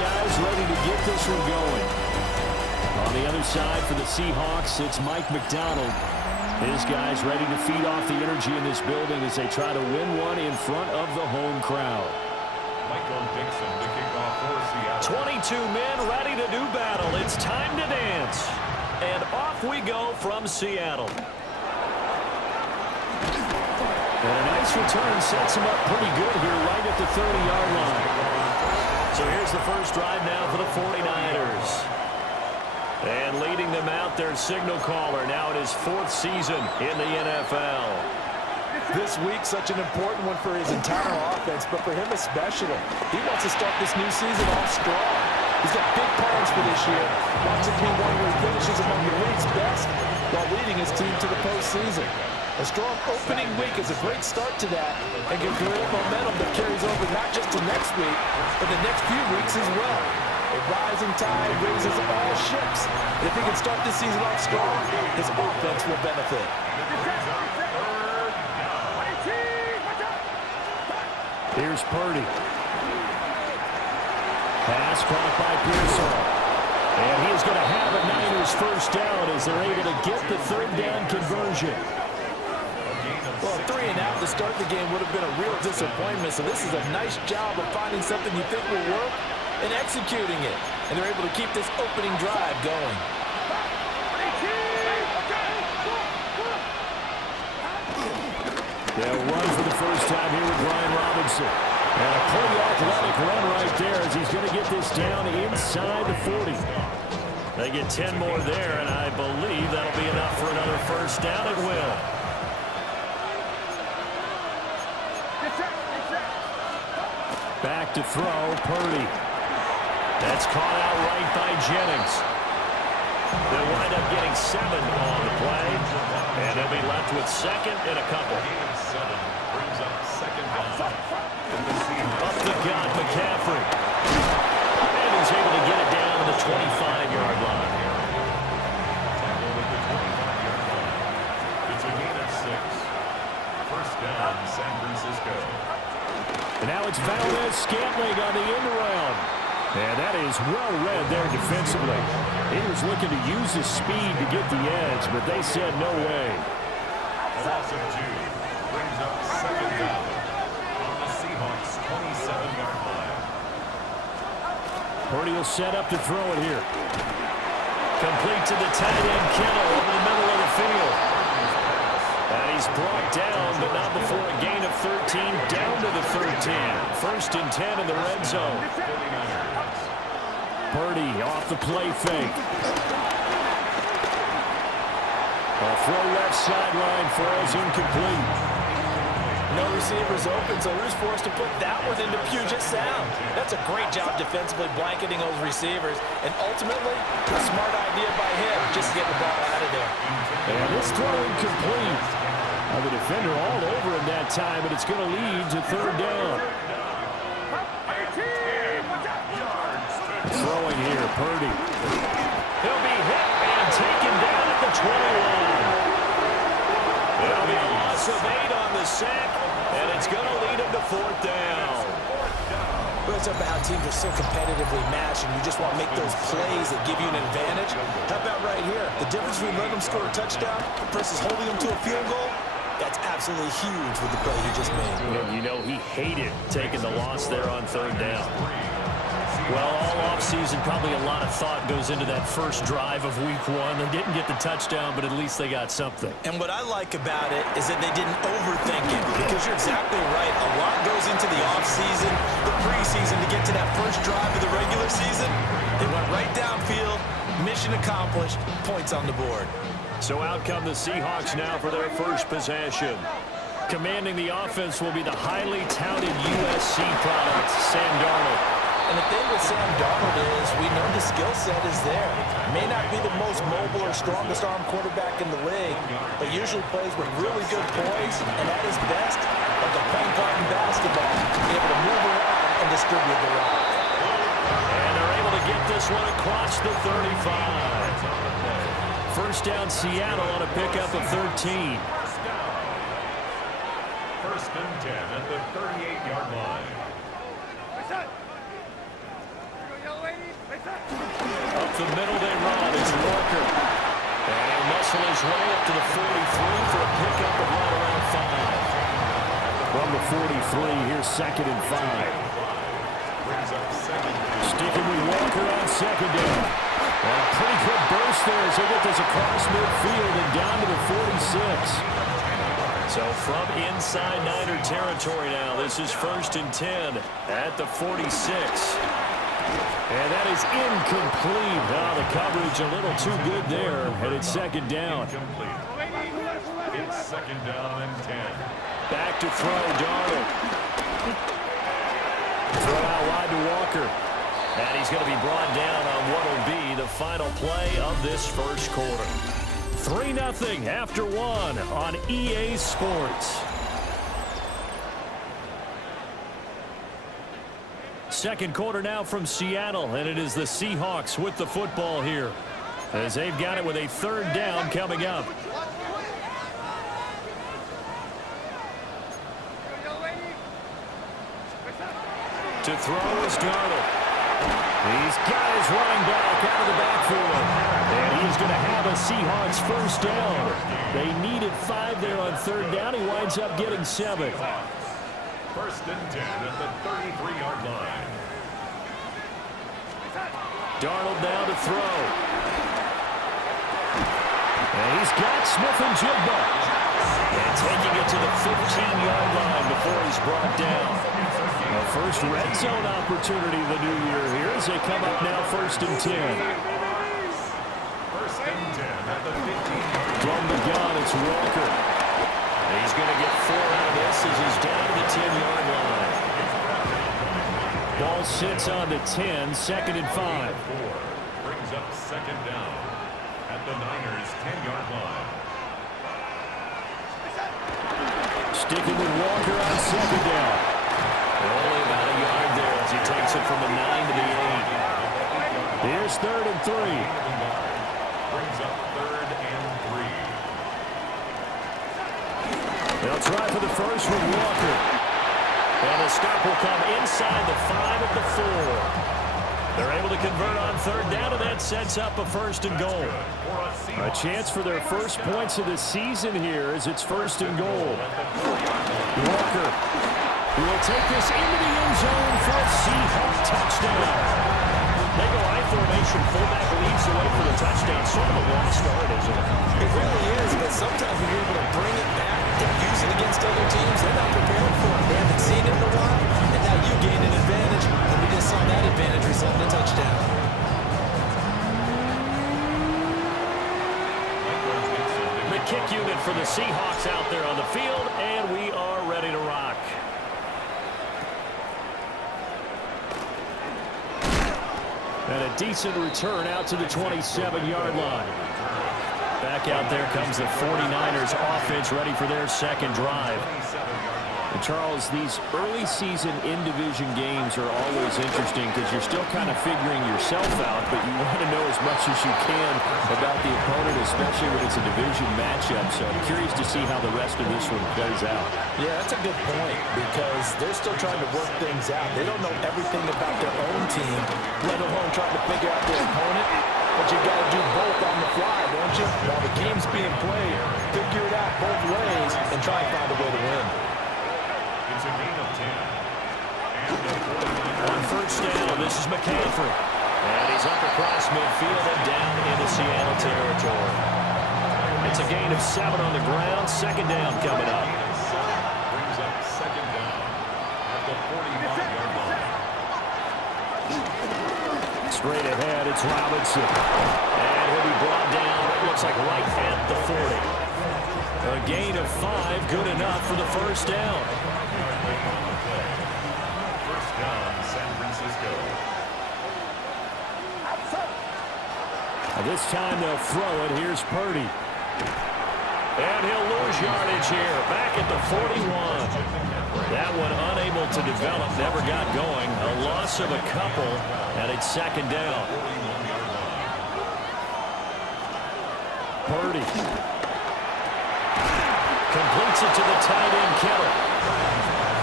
guys ready to get this one going. On the other side for the Seahawks, it's Mike McDonald. His guys ready to feed off the energy in this building as they try to win one in front of the home crowd. Michael Dixon to kick off for Seattle. 22 men ready to do battle. It's time to dance. And off we go from Seattle. And a nice return sets him up pretty good here right at the 30-yard line. So here's the first drive now for the 49ers. And leading them out, their signal caller now in his 4th season in the NFL. This week, such an important one for his entire offense, but for him especially. He wants to start this new season off strong. He's got big plans for this year. Wants it to be one where he finishes among the league's best while leading his team to the postseason. A strong opening week is a great start to that and can create momentum that carries over not just to next week, but the next few weeks as well. A rising tide raises all ships. And if he can start this season off strong, his offense will benefit. Here's Purdy. Pass caught by Pearson. And he is going to have a Niners first down as they're able to get the 3rd down conversion. Well, 3 and out to start the game would have been a real disappointment, so this is a nice job of finding something you think will work and executing it. And they're able to keep this opening drive going. They'll run for the first time here with Brian Robinson. And a pretty athletic run right there as he's going to get this down inside the 40. They get 10 more there, and I believe that'll be enough for another first down. It will. Back to throw, Purdy. That's caught out right by Jennings. They'll wind up getting 7 on the play, and they'll be left with 2nd and a couple. 7 brings up 2nd down. Up the gun, McCaffrey. And he's able to get it down to the 25-yard line. It's a gain of 6. First down, San Francisco. And now it's Valdez-Scantling on the end around. And that is well read there defensively. He was looking to use his speed to get the edge, but they said no way. A loss of 2 brings up 2nd down on the Seahawks' 27-yard line. Purdy will set up to throw it here. Complete to the tight end, Kittle, over the middle of the field. And he's brought down, but not before a gain of 13, down to the 13. 1st and 10 in the red zone. Purdy off the play fake. A throw left sideline falls incomplete. No receivers open, so who's forced to put that one into Puget Sound? That's a great job defensively blanketing those receivers. And ultimately, a smart idea by him just to get the ball out of there. And this throw incomplete. The defender all over him that time, but it's going to lead to 3rd down. Throwing here, Purdy. He'll be hit and taken down at the 21. It'll be a loss of 8 on the sack, and it's going to lead him to 4th down. Well, it's about how teams are so competitively matched, and you just want to make those plays that give you an advantage. How about right here? The difference between letting them score a touchdown versus holding them to a field goal, that's absolutely huge with the play he just made. And you know he hated taking the loss there on 3rd down. Well, all offseason, probably a lot of thought goes into that first drive of week 1. They didn't get the touchdown, but at least they got something. And what I like about it is that they didn't overthink it, because you're exactly right. A lot goes into the offseason, the preseason, to get to that first drive of the regular season. They went right downfield, mission accomplished, points on the board. So out come the Seahawks now for their first possession. Commanding the offense will be the highly touted USC product, Sam Darnold. And the thing with Sam Darnold is we know the skill set is there. May not be the most mobile or strongest arm quarterback in the league, but usually plays with really good poise, and at his best, like a point guard in basketball, be able to move around and distribute the rock. And they're able to get this one across the 35. First down Seattle on a pickup of 13. First and 10 at the 38-yard line. the middle they run is Walker. And he'll muscle his way up to the 43 for a pickup of right around 5. From the 43, here's 2nd and 5. Sticking with Walker on 2nd down. And a pretty good burst there as they get this across midfield and down to the 46. So from inside Niner territory now, this is 1st and 10 at the 46. And that is incomplete. Oh, the coverage a little too good there. And it's 2nd down. It's 2nd down and 10. Back to throw, Darnold. Throw out wide to Walker. And he's going to be brought down on what will be the final play of this first quarter. 3-0 after 1 on EA Sports. Second quarter now from Seattle, and it is the Seahawks with the football here as they've got it with a 3rd down coming up. To throw is Darnold. He's got his running back out of the backfield. And he's going to have a Seahawks 1st down. They needed 5 there on 3rd down. He winds up getting 7. 1st and 10 at the 33-yard line. Darnold down to throw. And he's got Smith-Njigba. And taking it to the 15-yard line before he's brought down. The first red zone opportunity of the new year here as they come up now 1st and 10. 1st and 10 at the 15-yard line. From the gun, it's Walker. And he's going to get 4 out of this as he's down to the 10-yard line. Ball sits on the 10, 2nd and 5. Brings up 2nd down at the Niners' 10-yard line. Sticking with Walker on 2nd down. Only about a yard there as he takes it from the 9 to the 8. Here's 3rd and 3. Brings up 3rd and 3. They'll try for the first with Walker. And the stop will come inside the 5 at the 4. They're able to convert on 3rd down, and that sets up a 1st and goal. A chance for their first points of the season here as it's 1st and goal. Walker will take this into the end zone for a Seahawks touchdown. They go I formation, fullback leads away for the touchdown. Sort of a long start, isn't it? It really is, but sometimes when you're able to bring it back and use it against other teams, they're not prepared for it. They haven't seen it in a while, and now you gain an advantage, and we just saw that advantage result in a touchdown. The kick unit for the Seahawks out there on the field, and we are ready to rock. And a decent return out to the 27-yard line. Back out there comes the 49ers offense ready for their 2nd drive. And Charles, these early season in-division games are always interesting because you're still kind of figuring yourself out, but you want to know as much as you can about the opponent, especially when it's a division matchup. So I'm curious to see how the rest of this one plays out. Yeah, that's a good point because they're still trying to work things out. They don't know everything about their own team, let alone trying to figure out their opponent. But you got to do both on the fly, don't you? While the game's being played, figure it out both ways and try and find a way to win. It's a gain of 10. And On 1st down, this is McCaffrey. And he's up across midfield and down into Seattle territory. It's a gain of 7 on the ground. 2nd down coming up. brings up 2nd down at the 45-yard line. Straight ahead, it's Robinson. And he'll be brought down, it looks like right at the 40. A gain of 5, good enough for the 1st down. 1st down, San Francisco. This time they'll throw it. Here's Purdy. And he'll lose yardage here. Back at the 41. That one unable to develop, never got going. A loss of a couple, and it's 2nd down. Purdy completes it to the tight end, Keller.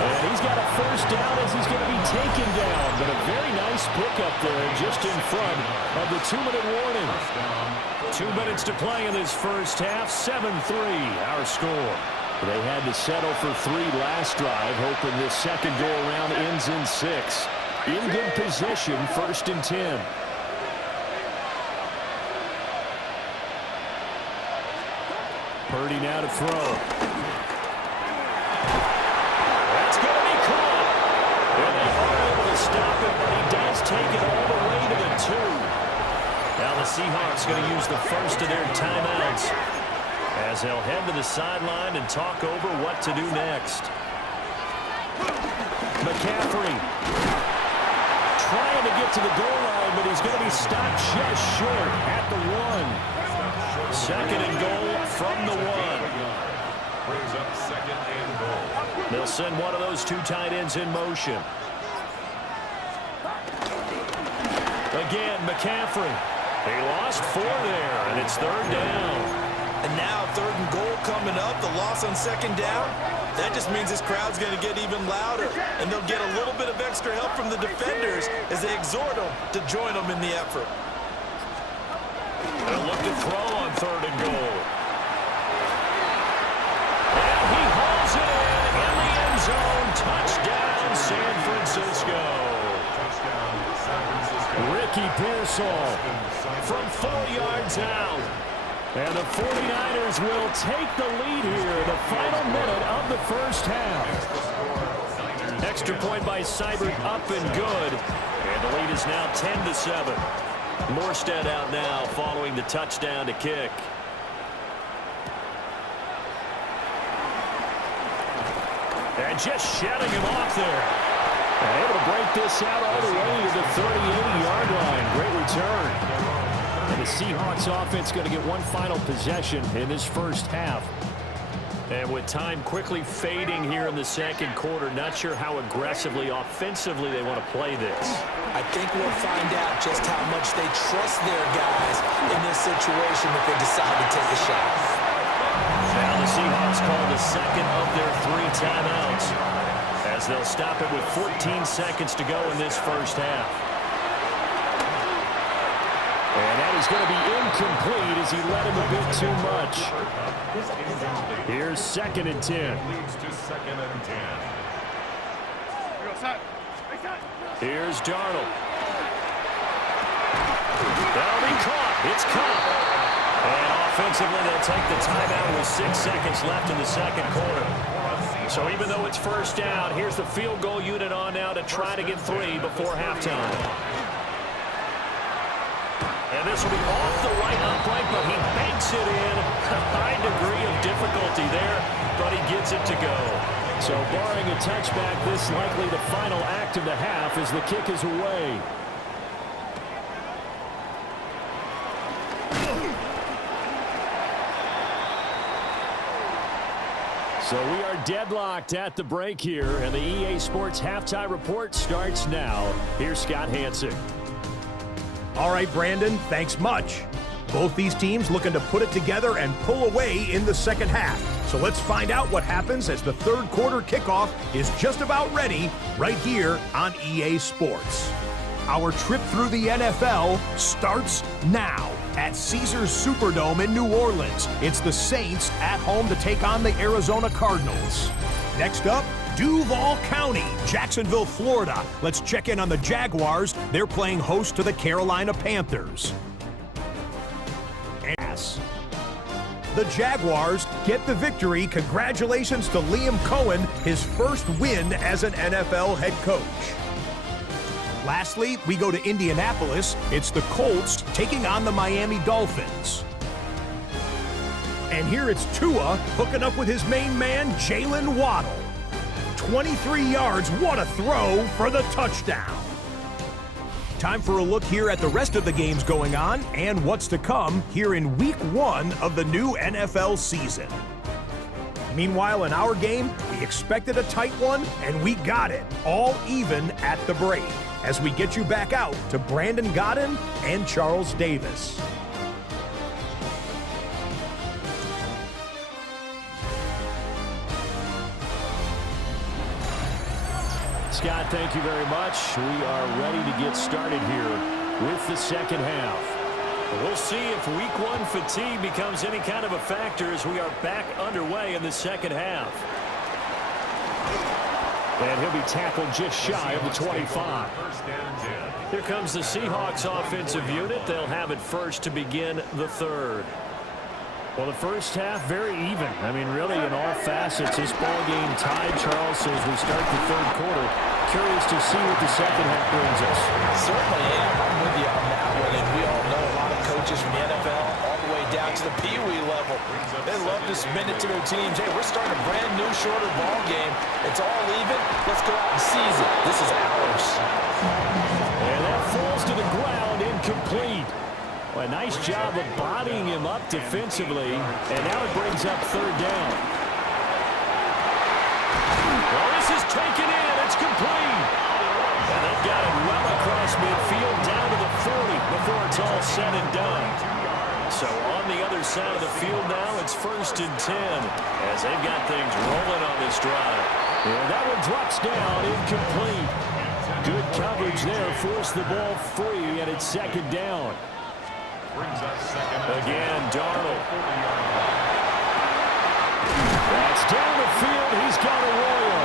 And he's got a first down as he's going to be taken down. But a very nice pickup there just in front of the 2-minute warning. 2 minutes to play in this first half. 7-3 our score. They had to settle for 3 last drive, hoping this second go-around ends in 6. In good position, 1st and 10. Purdy now to throw. That's going to be caught. And they are able to stop it, but he does take it all the way to the 2. Now the Seahawks going to use the first of their timeouts as they'll head to the sideline and talk over what to do next. McCaffrey trying to get to the goal line, but he's going to be stopped just short at the 1. 2nd and goal from the 1. Brings up 2nd and goal. They'll send one of those 2 tight ends in motion. Again, McCaffrey. He lost 4 there, and it's 3rd down. And now 3rd and goal coming up, the loss on 2nd down. That just means this crowd's going to get even louder, and they'll get a little bit of extra help from the defenders as they exhort them to join them in the effort. They'll look to throw on 3rd and goal. And he hauls it in the end zone. Touchdown, San Francisco. Touchdown, San Francisco. Ricky Pearsall from 4 yards out. And the 49ers will take the lead here, the final minute of the first half. Extra point by Seibert up and good. And the lead is now 10-7. Morstead out now following the touchdown to kick. And just shutting him off there. And able to break this out all the way to the 38-yard line. Great return. And the Seahawks offense going to get one final possession in this first half. And with time quickly fading here in the second quarter, not sure how aggressively, offensively they want to play this. I think we'll find out just how much they trust their guys in this situation if they decide to take a shot. Now the Seahawks call the second of their 3 timeouts as they'll stop it with 14 seconds to go in this first half. And that is going to be incomplete as he led him a bit too much. Here's 2nd and 10. Leads to 2nd and 10. Here's Darnold. That'll be caught. It's caught. And offensively, they'll take the timeout with 6 seconds left in the second quarter. So even though it's first down, here's the field goal unit on now to try to get 3 before halftime. And this will be off the right upright, but he banks it in. A high degree of difficulty there, but he gets it to go. So barring a touchback, this likely the final act of the half as the kick is away. So we are deadlocked at the break here, and the EA Sports Halftime Report starts now. Here's Scott Hansen. All right, Brandon, thanks much. Both these teams looking to put it together and pull away in the second half. So let's find out what happens as the third quarter kickoff is just about ready right here on EA Sports. Our trip through the NFL starts now at Caesars Superdome in New Orleans. It's the Saints at home to take on the Arizona Cardinals. Next up, Duval County, Jacksonville, Florida. Let's check in on the Jaguars. They're playing host to the Carolina Panthers. The Jaguars get the victory. Congratulations to Liam Cohen, his first win as an NFL head coach. Lastly, we go to Indianapolis. It's the Colts taking on the Miami Dolphins. And here it's Tua hooking up with his main man, Jalen Waddle. 23 yards, what a throw for the touchdown. Time for a look here at the rest of the games going on and what's to come here in Week 1 of the new NFL season. Meanwhile, in our game, we expected a tight one, and we got it, all even at the break, as we get you back out to Brandon Godden and Charles Davis. Scott, thank you very much. We are ready to get started here with the second half. We'll see if week one fatigue becomes any kind of a factor as we are back underway in the second half. And he'll be tackled just shy of the 25. Here comes the Seahawks offensive unit. They'll have it first to begin the third. Well, the first half, very even. I mean, really, in all facets, this ball game tied, Charles. So as we start the third quarter, curious to see what the second half brings us. Certainly am. I'm with you on that one. And we all know a lot of coaches from the NFL all the way down to the Pee-wee level. They love to submit it to their teams. Hey, we're starting a brand new, shorter ball game. It's all even. Let's go out and seize it. This is ours. And that falls to the ground, incomplete. Well, a nice job of bodying him up defensively, and now it brings up third down. Well, this is taken in. It's complete. And they've got it well across midfield down to the 40 before it's all said and done. So on the other side of the field now, it's 1st and 10 as they've got things rolling on this drive. And that one drops down, incomplete. Good coverage there, forced the ball free, and it's second down. Again, Darnold. That's down the field. He's got Arroyo.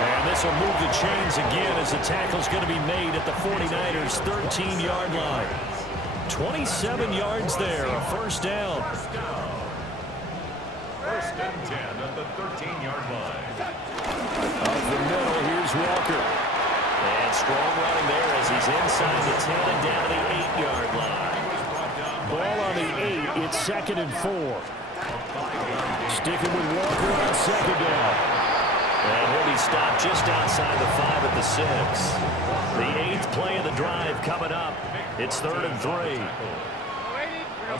And this will move the chains again as the tackle's going to be made at the 49ers' 13-yard line. 27 yards there, a first down. 1st and 10 at the 13-yard line. Up the middle, here's Walker. And strong running there as he's inside the 10 and down to the 8-yard line. Ball on the 8, it's 2nd and 4. Sticking with Walker on second down. And he'll be stopped just outside the 5 at the 6. The 8th play of the drive coming up. It's 3rd and 3. A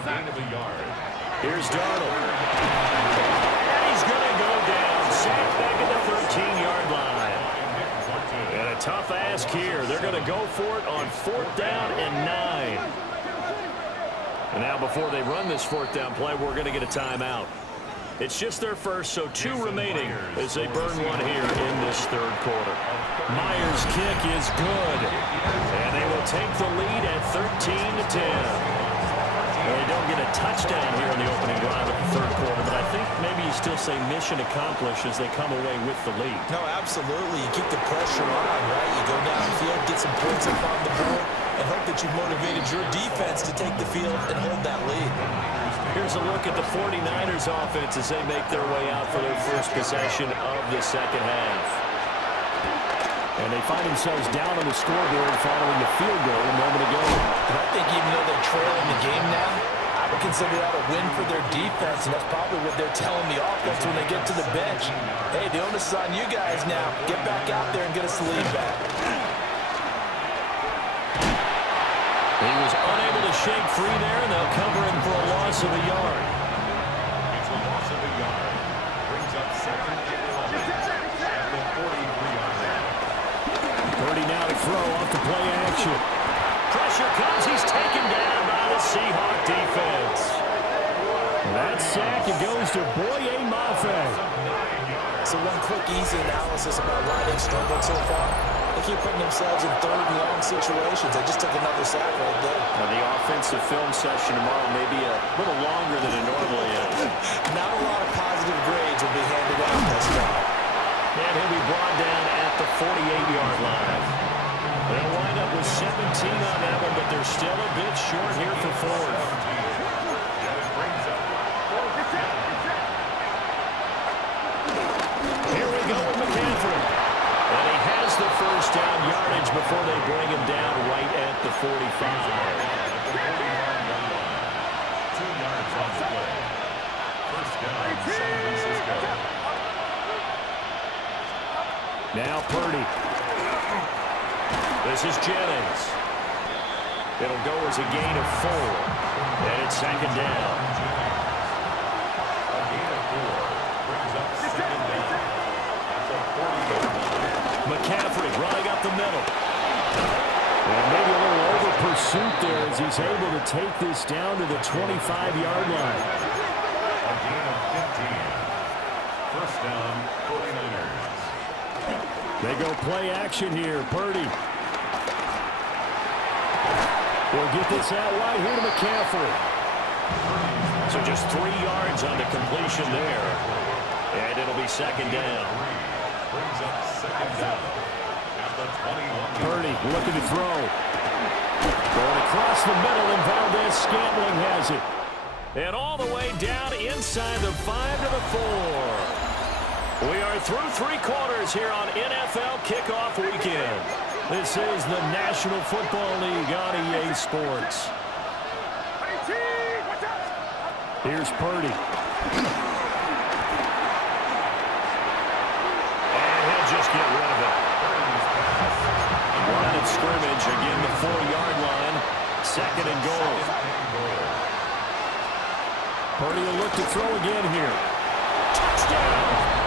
gain of a yard. Here's Darnold. And he's going to go down. Sacked back at the 13-yard line. And a tough ask here. They're going to go for it on 4th down and 9. And now before they run this 4th down play, we're going to get a timeout. It's just their first, so 2 remaining as they burn one here in this third quarter. Myers' kick is good. And they will take the lead at 13-10. Well, they don't get a touchdown here in the opening drive of the third quarter, but I think maybe you still say mission accomplished as they come away with the lead. No, absolutely. You keep the pressure on, right? You go downfield, get some points up on the board, and hope that you've motivated your defense to take the field and hold that lead. Here's a look at the 49ers offense as they make their way out for their first possession of the second half. And they find themselves down on the scoreboard following the field goal a moment ago. And I think even though they're trailing the game now, I would consider that a win for their defense, and that's probably what they're telling the offense when they get to the bench. Hey, the onus is on you guys now. Get back out there and get us the lead back. He was unable to shake free there, and they'll cover him for a loss of a yard. It's a loss of a yard. Brings up 2nd and 11 at the 43-yard line. Purdy now to throw off the play action. Pressure comes. He's taken down by the Seahawk defense. That sack, it goes to Boye Mafe. So one quick, easy analysis about why they've struggled so far. They keep putting themselves in 3rd and long situations. They just took another sack right there. Now the offensive film session tomorrow may be a little longer than it normally is. Not a lot of positive grades will be handed out this time. And he'll be brought down at the 48-yard line. They'll wind up with 17 on that one, but they're still a bit short here for 4th. Here we go with McCaffrey. And he has the first down yardage before they bring him down right at the 45. 2 yards on the play. First down, San Francisco. Now Purdy. This is Jennings. It'll go as a gain of 4. And it's 2nd down. A gain of 4 brings up 2nd down at the 40-yard line. McCaffrey running up the middle. And maybe a little over pursuit there as he's able to take this down to the 25-yard line. A gain of 15. First down, 49ers. They go play action here. Purdy will get this out wide here to McCaffrey. So just 3 yards on the completion there. And it'll be second down. Brings up second down at the 21. Purdy looking to throw. Going across the middle, and Valdez-Scantling has it. And all the way down inside the 5 to the 4. We are through 3 quarters here on NFL Kickoff Weekend. This is the National Football League on EA Sports. Here's Purdy. And he'll just get rid of it. Line of scrimmage, again the 4-yard line. Second and goal. Purdy will look to throw again here. Touchdown!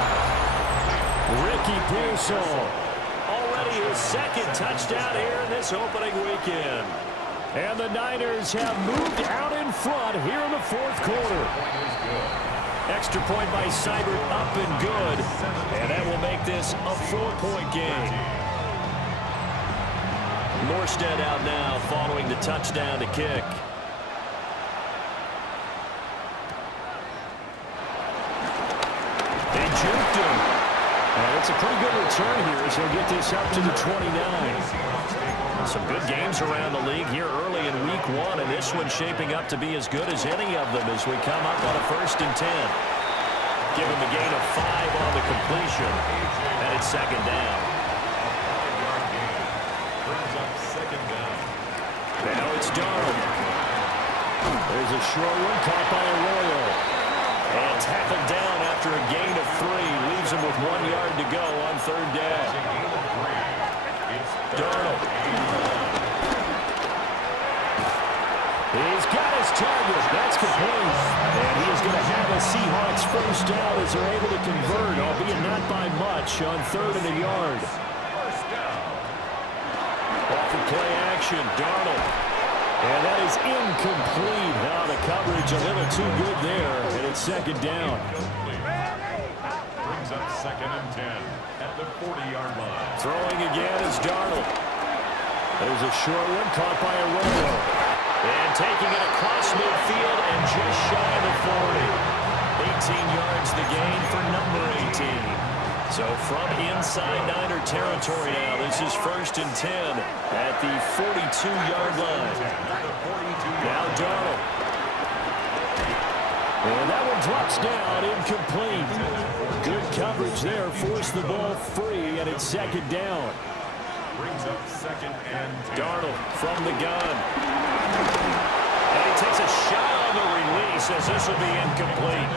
Ricky Pearsall. Already his second touchdown here in this opening weekend. And the Niners have moved out in front here in the 4th quarter. Extra point by Seibert, up and good. And that will make this a 4-point game. Morstead out now following the touchdown to kick. They juked him. And it's a pretty good return here as he'll get this up to the 29. Some good games around the league here early in week 1, and this one's shaping up to be as good as any of them as we come up on a 1st and 10. Give him a gain of 5 on the completion, and it's second down. Now it's Darnold. There's a short one caught by Arroyo. And tackled down after a gain of 3. Leaves him with 1 yard to go on 3rd down. Darnold. He's got his target. That's complete. And he is going to have a Seahawks first down as they're able to convert, albeit not by much, on 3rd and a yard. Off of play action, Darnold. And that is incomplete. Now the coverage a little too good there, and it's second down. Brings up 2nd and 10 at the 40-yard line. Throwing again is Darnold. There's a short one caught by Arroyo. And taking it across midfield and just shy of the 40. 18 yards the gain for number 18. So from inside Niner territory now, this is 1st and 10 at the 42-yard line. Now Darnold. And that one drops down, incomplete. Good coverage there, forced the ball free, and it's second down. Brings up 2nd and 10. Darnold from the gun. And he takes a shot on the release as this will be incomplete.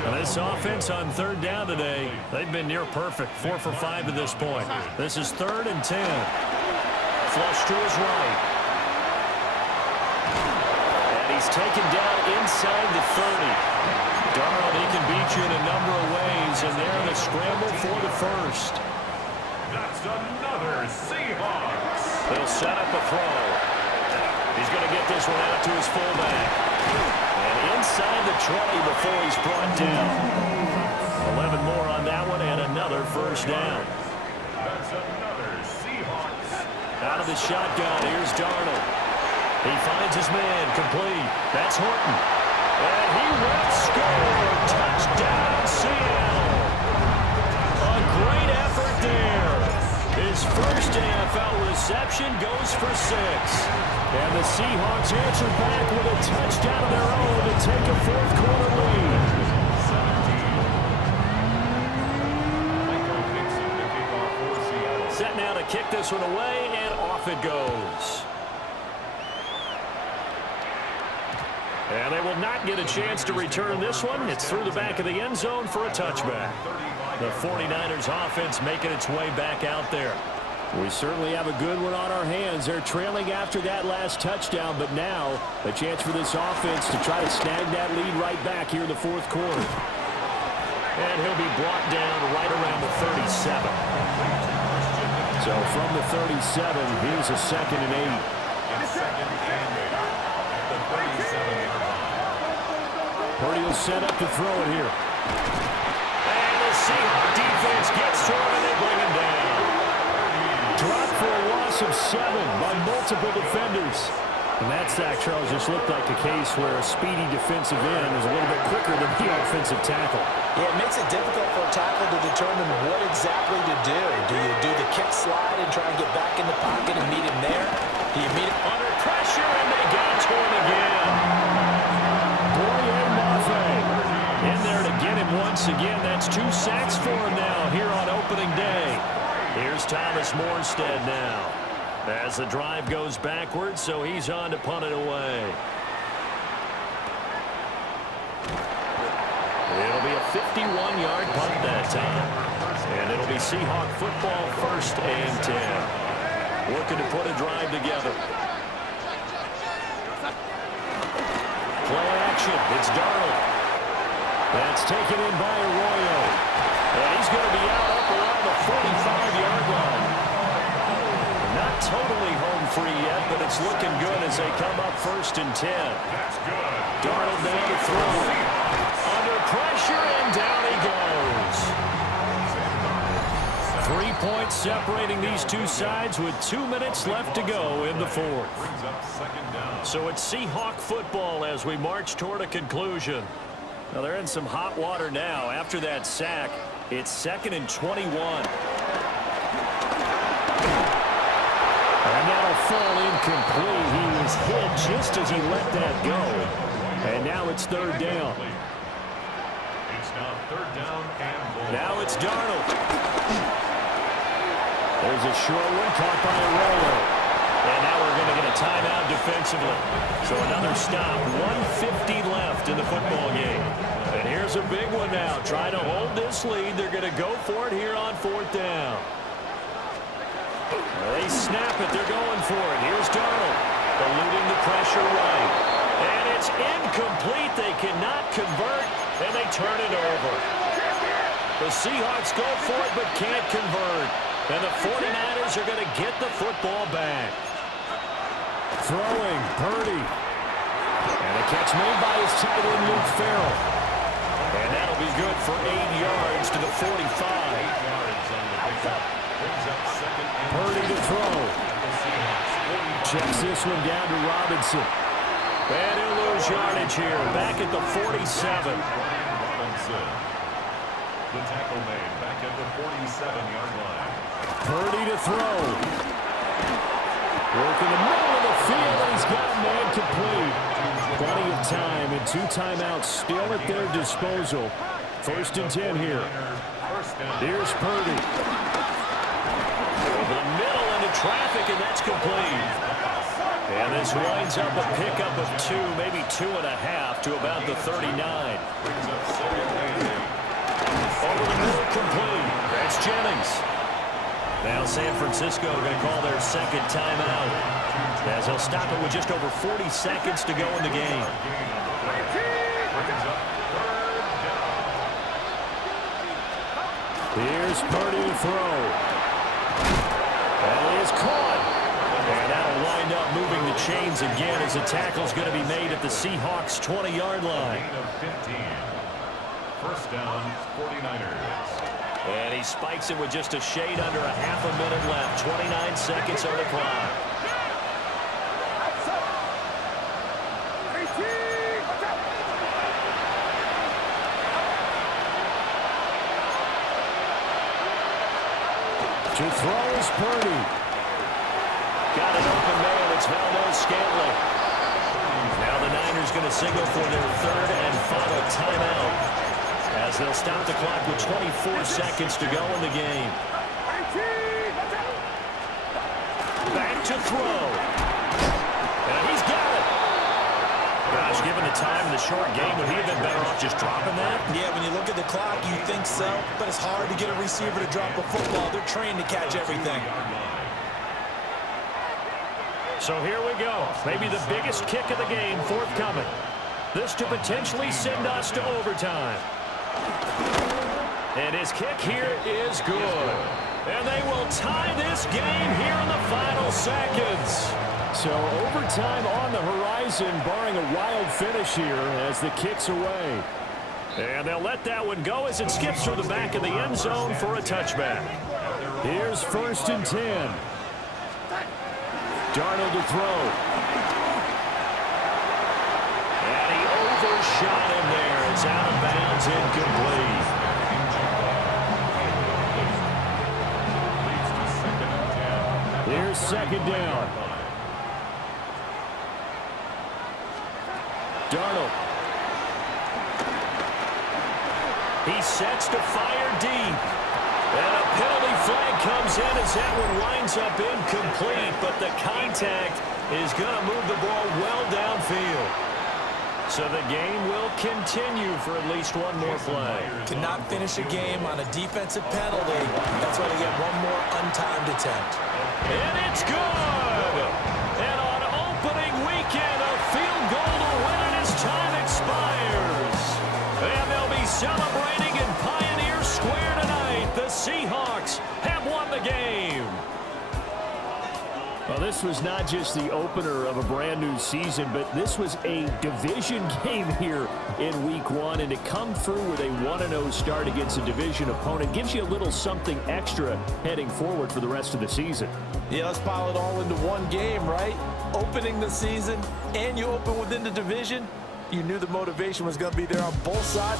And this offense on 3rd down today, they've been near perfect. 4 for 5 to this point. This is 3rd and 10. Flush to his right. And he's taken down inside the 30. Darnold, he can beat you in a number of ways, and they're in a scramble for the first. That's another Seahawks. They'll set up a throw. He's going to get this one out to his fullback. And inside the 20 before he's brought down. 11 more on that one and another first down. That's another Seahawks. Out of the shotgun, here's Darnold. He finds his man, complete. That's Horton. And he will score. Touchdown, Seattle. A great effort there. His first NFL reception goes for 6. And the Seahawks answer back with a touchdown of their own to take a 4th quarter lead. Set now to kick this one away, and off it goes. And they will not get a chance to return this one. It's through the back of the end zone for a touchback. The 49ers offense making its way back out there. We certainly have a good one on our hands. They're trailing after that last touchdown, but now a chance for this offense to try to snag that lead right back here in the 4th quarter. And he'll be brought down right around the 37. So from the 37, here's a 2nd and 8. Purdy will set up to throw it here. And the Seahawks defense gets to him, and they bring him down. Dropped for a loss of 7 by multiple defenders. And that sack, Charles, just looked like a case where a speedy defensive end is a little bit quicker than the offensive tackle. Yeah, it makes it difficult for a tackle to determine what exactly to do. Do you do the kick slide and try and get back in the pocket and meet him there? Do you meet him under pressure, and they got to him again. Boye Mafe in there to get him once again. That's 2 sacks for him now here on opening day. Here's Thomas Morstead now. As the drive goes backwards, so he's on to punt it away. It'll be a 51-yard punt that time. And it'll be Seahawk football, 1st and 10. Looking to put a drive together. Play action. It's Darnold. That's taken in by Arroyo. And he's going to be out up around the 45-yard line. Not totally home free yet, but it's looking good as they come up 1st and 10. That's good. Darnold down to throw. Under pressure, and down he goes. 3 points separating these two sides with 2 minutes left to go in the 4th. Brings up 2nd down. So it's Seahawk football as we march toward a conclusion. Now they're in some hot water now. After that sack, it's 2nd and 21. And that'll fall incomplete. He was hit just as he let that go. And now it's 3rd down. It's now 3rd down and goal. Now it's Darnold. There's a short one caught by Arroyo. And now we're going to get a timeout defensively. So another stop. 1:50 left in the football game. And here's a big one now. Trying to hold this lead. They're going to go for it here on 4th down. They snap it. They're going for it. Here's Darnold. Eluding the pressure right. And it's incomplete. They cannot convert, and they turn it over. The Seahawks go for it but can't convert. And the 49ers are going to get the football back. Throwing, Purdy. And a catch made by his tight end, Luke Farrell. And that'll be good for 8 yards to the 45. 8 yards on the pickup. Brings up 2nd and Purdy to throw. Checks this one down to Robinson. And he'll lose yardage here. Back at the 47. Robinson. The tackle made back at the 47-yard line. Purdy to throw. Working the middle of the field, and he's got a man complete. Plenty of time, and 2 timeouts still at their disposal. 1st and 10 here. Here's Purdy. Over the middle into traffic, and that's complete. And this winds up a pickup of 2, maybe 2.5 to about the 39. Over the middle, complete. That's Jennings. Now San Francisco going to call their 2nd timeout, as they'll stop it with just over 40 seconds to go in the game. Here's Purdy to throw. And he is caught. And that'll wind up moving the chains again as the tackle's going to be made at the Seahawks' 20-yard line. 15. 1st down, 49ers. And he spikes it with just a shade under a half a minute left. 29 seconds on the clock. To throw is Purdy. Got an open man. It's Valdez-Scantling. Now the Niners going to signal for their 3rd and final timeout, as they'll stop the clock with 24 seconds to go in the game. Back to throw. And he's got it. Gosh, given the time in the short game, would he have been better off just dropping that? Yeah, when you look at the clock, you think so, but it's hard to get a receiver to drop a football. They're trained to catch everything. So here we go. Maybe the biggest kick of the game forthcoming. This to potentially send us to overtime. And his kick here is good. And they will tie this game here in the final seconds. So overtime on the horizon, barring a wild finish here as the kick's away. And they'll let that one go as it skips through the back of the end zone for a touchback. Here's 1st and 10. Darnold to throw. And he overshot him there. It's out of bounds, incomplete. Here's 2nd down. Darnold. He sets to fire deep. And a penalty flag comes in as that one winds up incomplete, but the contact is going to move the ball well downfield. So the game will continue for at least one more play. Cannot finish a game on a defensive penalty. That's why they get one more untimed attempt. And it's good! And on opening weekend, a field goal to win it as time expires. And they'll be celebrating in Pioneer Square tonight. The Seahawks have won the game. Well, this was not just the opener of a brand new season, but this was a division game here in week 1. And to come through with a 1-0 start against a division opponent gives you a little something extra heading forward for the rest of the season. Yeah, let's pile it all into one game, right? Opening the season, and you open within the division. You knew the motivation was going to be there on both sides.